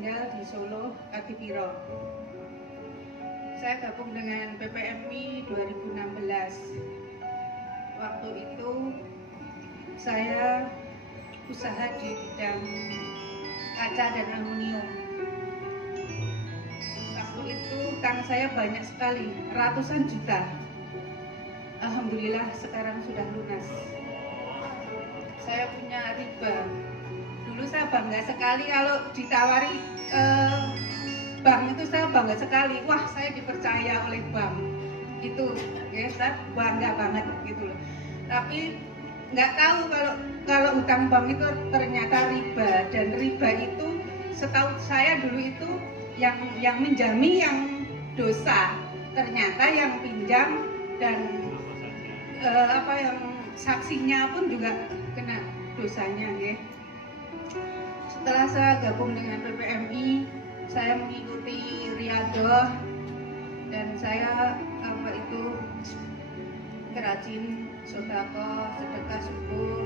tinggal di Solo, Kadipiro. Saya gabung dengan PPMI 2016. Waktu itu saya usaha di bidang kaca dan aluminium. Waktu itu utang saya banyak sekali, ratusan juta. Alhamdulillah sekarang sudah lunas. Saya punya riba. Dulu saya bangga sekali kalau ditawari bank itu, saya bangga sekali. Wah, saya dipercaya oleh bank. Itu, ya, saya bangga banget gitu loh. Tapi nggak tahu kalau utang bank itu ternyata riba, dan riba itu setahu saya dulu itu yang menjami yang dosa, ternyata yang pinjam dan yang saksinya pun juga kena dosanya, ya. Setelah saya gabung dengan PPMI, saya mengikuti Riyadhah dan saya rajin sedekah subuh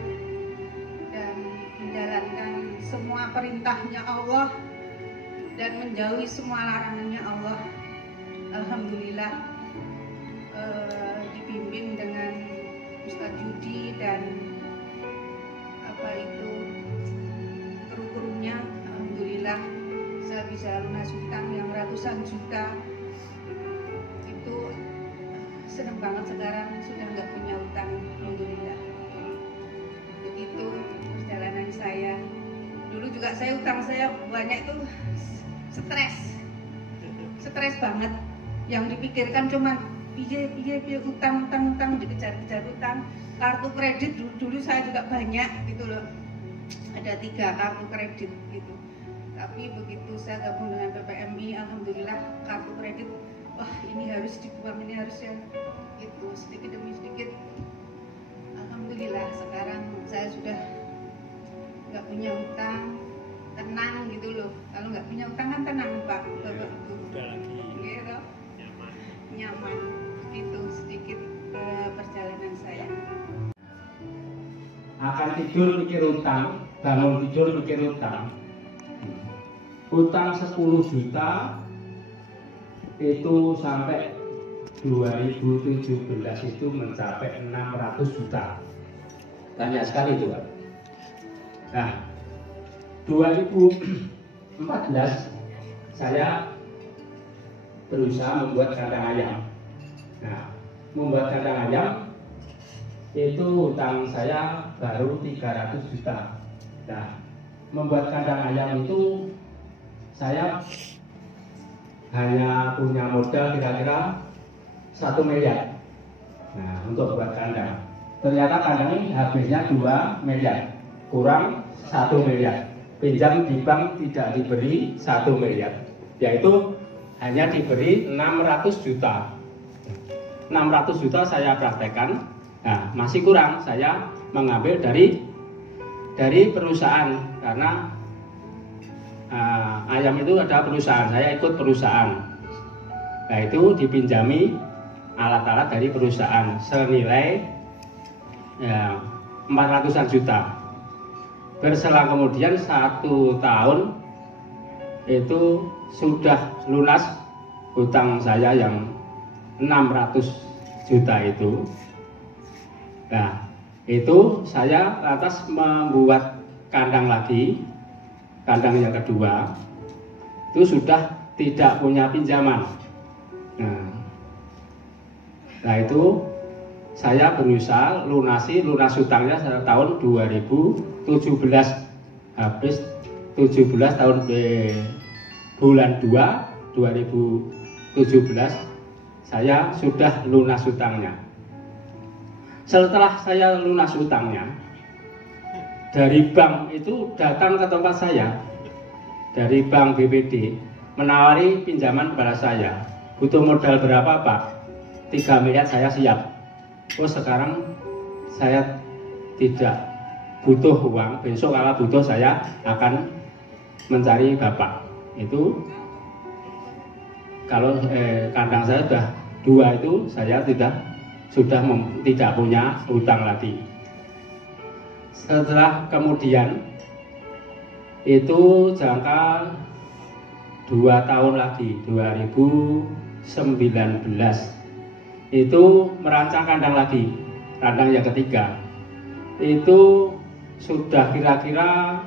dan menjalankan semua perintahnya Allah dan menjauhi semua larangannya Allah. Alhamdulillah dibimbing dengan Ustaz Yudi dan kru-krunya. Alhamdulillah saya bisa lunas hutang yang ratusan juta. Itu seneng banget, sekarang sudah nggak punya utang. Alhamdulillah. Begitu perjalanan saya. Dulu juga saya utang saya banyak, itu stres banget. Yang dipikirkan cuma piye utang, dikejar-kejar utang. Kartu kredit dulu saya juga banyak gitu loh, ada 3 kartu kredit gitu. Tapi begitu saya gabung dengan PPMI, alhamdulillah kartu kredit, wah ini harus dibuang, ini harusnya gitu, sedikit demi sedikit. Alhamdulillah sekarang saya sudah nggak punya utang, tenang gitu loh. Kalau nggak punya utang kan tenang Pak, Bapak Ibu, gitu, nyaman gitu. Sedikit perjalanan saya. Akan tidur mikir utang, bangun tidur mikir utang. Utang 10 juta itu sampai 2017 itu mencapai 600 juta. Banyak sekali itu, Pak. Nah, 2014 saya berusaha membuat kandang ayam. Nah, membuat kandang ayam itu utang saya baru 300 juta. Nah, membuat kandang ayam itu saya hanya punya modal kira-kira 1 miliar. Nah, untuk buat kandang. Ternyata kandang ini habisnya 2 miliar, kurang 1 miliar. Pinjam di bank tidak diberi 1 miliar, yaitu hanya diberi 600 juta. 600 juta saya praktekkan. Nah, masih kurang, saya mengambil dari perusahaan, karena ayam itu ada perusahaan, saya ikut perusahaan. Nah, itu dipinjami alat-alat dari perusahaan senilai 400-an juta. Berselang kemudian 1 tahun itu sudah lunas hutang saya yang 600 juta itu. Nah, itu saya lantas membuat kandang lagi, kandang yang kedua, itu sudah tidak punya pinjaman. Nah itu saya berusaha lunas hutangnya tahun 2017, habis 17 tahun bulan 2 2017 saya sudah lunas hutangnya. Setelah saya lunas hutangnya, dari bank itu datang ke tempat saya, dari bank BPD, menawari pinjaman kepada saya. Butuh modal berapa Pak? 3 miliar saya siap. Oh, sekarang saya tidak butuh uang, besok kalau butuh saya akan mencari Bapak. Itu kalau kandang saya sudah 2 itu saya sudah tidak punya hutang lagi. Setelah kemudian itu jangka 2 tahun lagi, 2019 itu merancang kandang lagi, kandang yang ketiga. Itu sudah kira-kira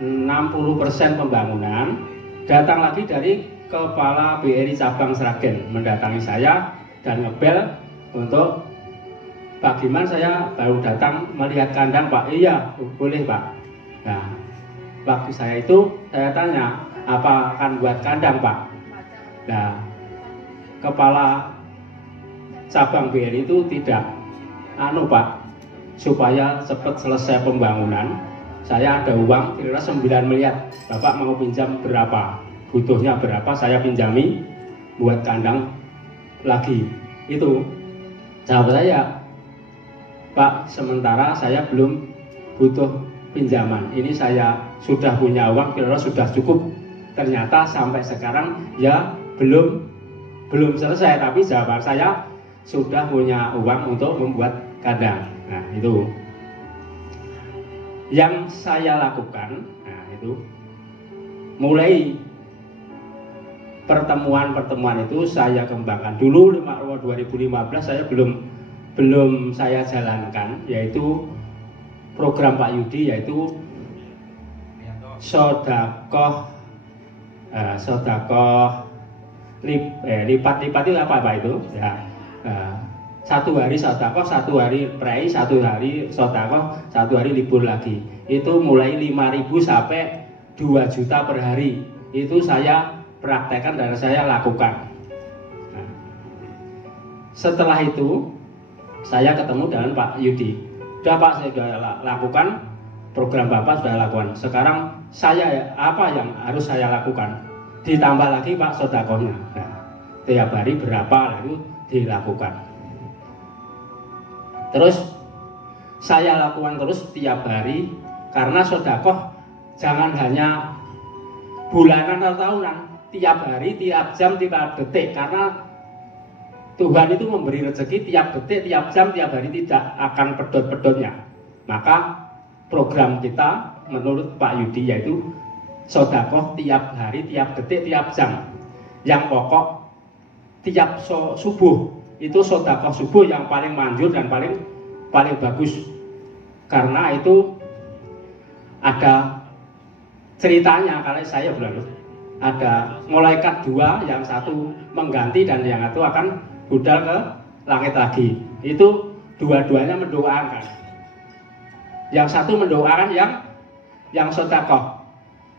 60% pembangunan. Datang lagi dari Kepala BRI Cabang Sragen mendatangi saya dan ngebel untuk Pak Giman, saya baru datang melihat kandang Pak. Iya boleh Pak. Nah waktu saya tanya, apa akan buat kandang Pak? Nah Kepala Cabang BRI itu tidak, Pak, supaya cepat selesai pembangunan, saya ada uang kira-kira 9 miliar, Bapak mau pinjam berapa, butuhnya berapa, saya pinjami buat kandang lagi. Itu jawab saya, Pak, sementara saya belum butuh pinjaman, ini saya sudah punya uang kira-kira sudah cukup. Ternyata sampai sekarang ya belum selesai, tapi jawaban saya sudah punya uang untuk membuat kandang. Nah itu yang saya lakukan. Nah itu mulai pertemuan itu saya kembangkan. Dulu 2015 saya belum saya jalankan, yaitu program Pak Yudi, yaitu sodakoh lipat-lipat itu apa itu ya. 1 hari sodakoh, 1 hari prei, 1 hari sodakoh, 1 hari libur lagi. Itu mulai 5.000 sampai 2 juta per hari. Itu saya praktekkan dan saya lakukan. Nah, setelah itu saya ketemu dengan Pak Yudi. Sudah Pak, saya sudah lakukan program Bapak, sudah lakukan. Sekarang saya apa yang harus saya lakukan? Ditambah lagi Pak sodakohnya. Nah, tiap hari berapa lalu dilakukan. Terus saya lakukan terus tiap hari, karena sodakoh jangan hanya bulanan atau tahunan, tiap hari, tiap jam, tiap detik, karena Tuhan itu memberi rezeki tiap detik, tiap jam, tiap hari, tidak akan pedot-pedotnya. Maka program kita menurut Pak Yudi yaitu sodakoh tiap hari, tiap detik, tiap jam. Yang pokok tiap subuh itu sodakoh subuh yang paling manjur dan paling bagus, karena itu ada ceritanya. Kalau saya bilang ada malaikat 2, yang satu mengganti dan yang satu akan budal ke langit lagi. Itu dua-duanya mendoakan. Yang satu mendoakan yang sodakoh,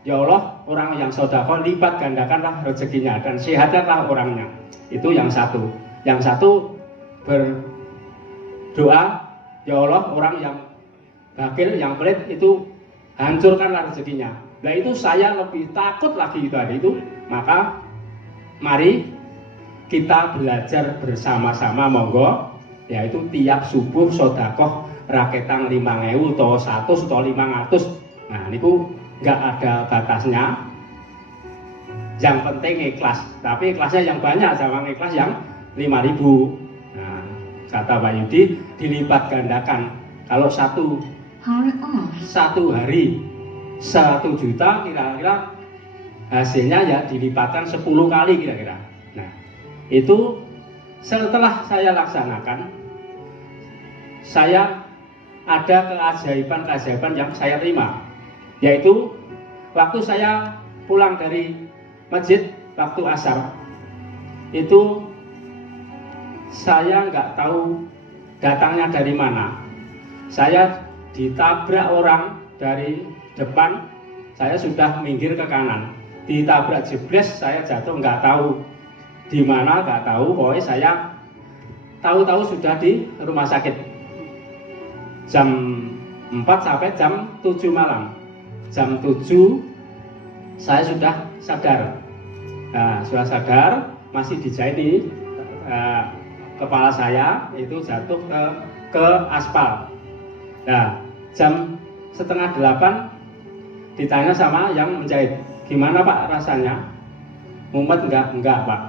ya Allah, orang yang sodakoh lipat gandakanlah rezekinya dan sehatkanlah orangnya. Itu yang satu. Yang satu berdoa, ya Allah, orang yang bakil, yang pelit itu hancurkanlah rezekinya. Nah itu saya lebih takut lagi itu hari itu. Maka mari kita belajar bersama-sama, monggo, yaitu tiap subuh sodakoh raketang 5.000 atau 100 atau 500. Nah niku nggak ada batasnya. Yang penting ikhlas, tapi ikhlasnya yang banyak, jangan ikhlas yang 5.000. Nah, kata Pak Yudi dilipat gandakan. Kalau satu hari 1 juta, kira-kira hasilnya ya dilipatkan 10 kali kira-kira. Nah itu setelah saya laksanakan, saya ada keajaiban yang saya terima, yaitu waktu saya pulang dari masjid waktu asar itu saya nggak tahu datangnya dari mana. Saya ditabrak orang dari depan, saya sudah minggir ke kanan, ditabrak jebles, saya jatuh nggak tahu di mana, nggak tahu. Pokoknya saya tahu-tahu sudah di rumah sakit jam 4 sampai jam 7 malam. Jam 7 saya sudah sadar. Nah, sudah sadar, masih dijahit di kepala saya, itu jatuh ke aspal. Nah, jam 7:30 ditanya sama yang menjahit, gimana Pak rasanya? Mumet enggak Pak.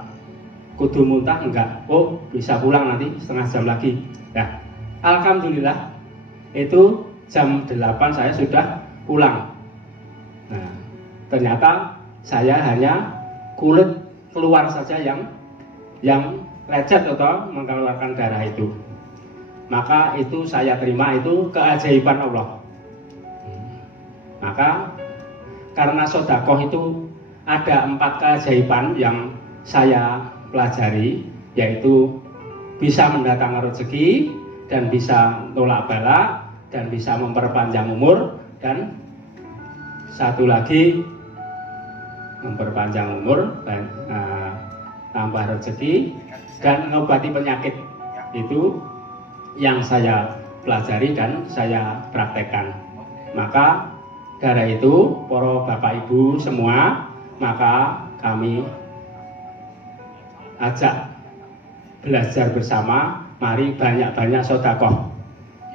Kudu muntah enggak. Oh, bisa pulang nanti setengah jam lagi. Nah, alhamdulillah itu jam 8 saya sudah pulang. Nah, ternyata saya hanya kulit keluar saja yang lecet atau mengeluarkan darah itu. Maka itu saya terima itu keajaiban Allah. Maka karena sodakoh itu ada 4 keajaiban yang saya pelajari, yaitu bisa mendatangkan rezeki, dan bisa nolak bala, dan bisa memperpanjang umur, dan satu lagi memperpanjang umur dan tambah rezeki dan mengobati penyakit. Itu yang saya pelajari dan saya praktekkan. Maka dari itu para bapak ibu semua, maka kami ajak belajar bersama, mari banyak-banyak sedekah.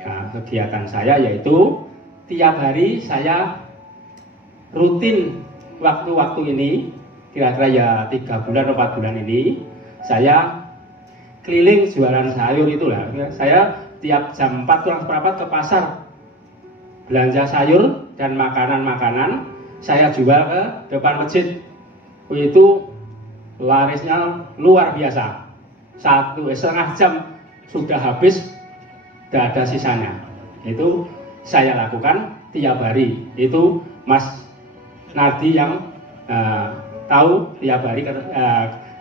Nah, kegiatan saya yaitu tiap hari saya rutin waktu-waktu ini, kira-kira ya 3 bulan atau 4 bulan ini, saya keliling jualan sayur itulah. Saya tiap jam 4 kurang seperempat ke pasar belanja sayur dan makanan-makanan, saya jual ke depan masjid. Itu larisnya luar biasa. 1,5 jam sudah habis, tidak ada sisanya. Itu saya lakukan tiap hari. Itu Mas Nadi yang tahu tiap hari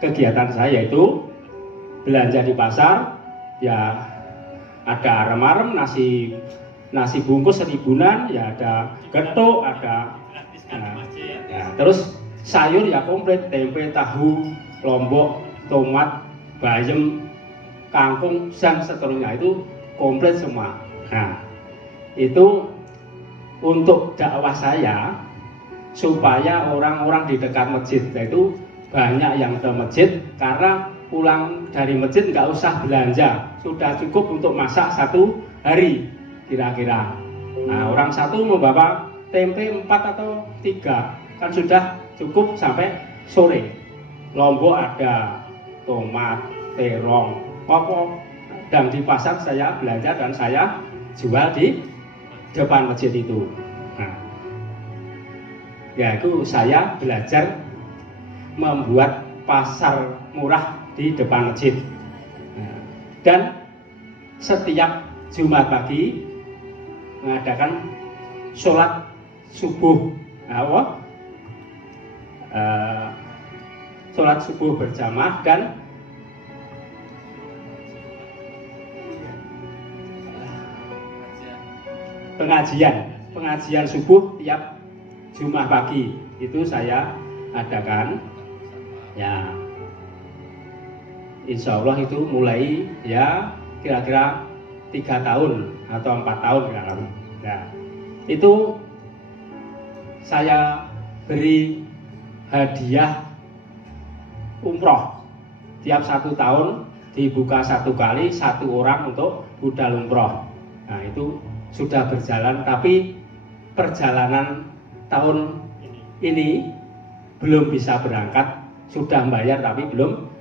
kegiatan saya itu belanja di pasar, ya ada arem-arem nasi bungkus 1.000-an, ya ada getuk, ada ya, terus sayur ya komplit, tempe, tahu, lombok, tomat, bayam, kangkung, dan seterusnya itu komplit semua. Nah, itu untuk dakwah saya supaya orang-orang di dekat masjid itu banyak yang ke masjid, karena pulang dari masjid nggak usah belanja, sudah cukup untuk masak 1 hari kira-kira. Nah, orang satu membawa tempe 4 atau 3 kan sudah cukup sampai sore. Lombok ada, tomat, terong, apa, dan di pasar saya belanja dan saya jual di depan masjid itu. Nah, ya itu saya belajar membuat pasar murah di depan masjid. Nah, dan setiap Jumat pagi mengadakan sholat subuh, sholat subuh berjamaah dan pengajian subuh tiap Jumat pagi itu saya adakan. Ya, insya Allah itu mulai ya kira-kira 3 tahun atau 4 tahun kan. Nah, itu saya beri hadiah umroh tiap 1 tahun, dibuka 1 kali 1 orang untuk budal umroh. Nah, itu sudah berjalan, tapi perjalanan tahun ini belum bisa berangkat, sudah bayar tapi belum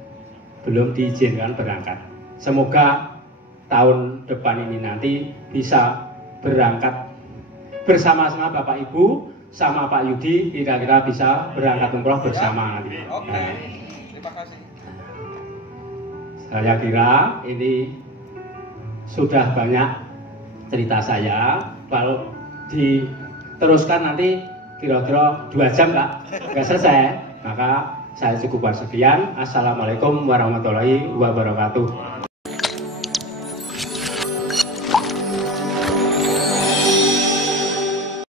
diizinkan berangkat. Semoga tahun depan ini nanti bisa berangkat bersama-sama Bapak Ibu sama Pak Yudi, kira-kira bisa berangkat umroh bersama. Oke, terima kasih. Saya kira ini sudah banyak cerita saya. Kalau diteruskan nanti kira-kira 2 jam nggak selesai. Maka saya cukupkan sekian. Assalamualaikum warahmatullahi wabarakatuh.